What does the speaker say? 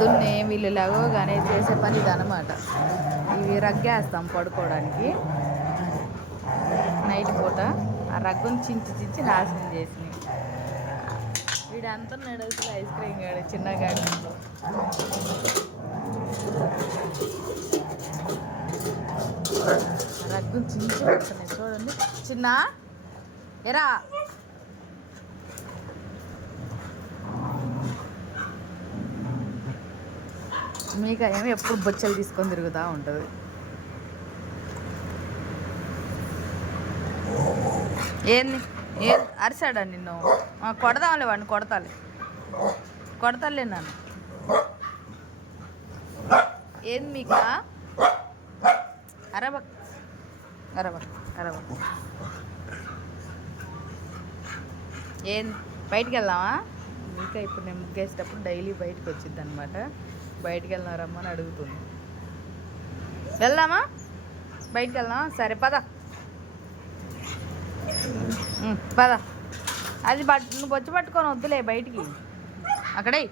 పొద్దున్నే వీళ్ళు కానీ చేసే పని ఇదనమాట ఇవి రగ్గేస్తాం పడుకోవడానికి. నైట్ పూట ఆ రగ్గుని చించి చించి నాశనం చేసినాయి వీడంతా నడుస్తుంది ఐస్ క్రీమ్ గాడు చిన్నగాడు రగ్గుని చించి చూడండి. చిన్న ఎరా. మీకు ఏమో ఎప్పుడు బొచ్చలు తీసుకొని తిరుగుతూ ఉంటుంది. ఏంది? ఏ అరిసాడా నిన్ను? కొడదాంలే వాడిని కొడతాలే. కొడతాలే నన్ను. ఏంది మీక? అరబ అరబ అరబ ఏం బయటికి వెళ్దామా? ఇంకా ఇప్పుడు నేను ముగ్గేసేటప్పుడు డైలీ బయటకు వచ్చింది అనమాట బయటికి వెళ్దాం రమ్మని అడుగుతుంది. వెళ్దామా? బయటికి వెళ్దామా సరే పద. పద. అది బట్ నువ్వు వచ్చి పట్టుకొని వద్దులే బయటికి. అక్కడే.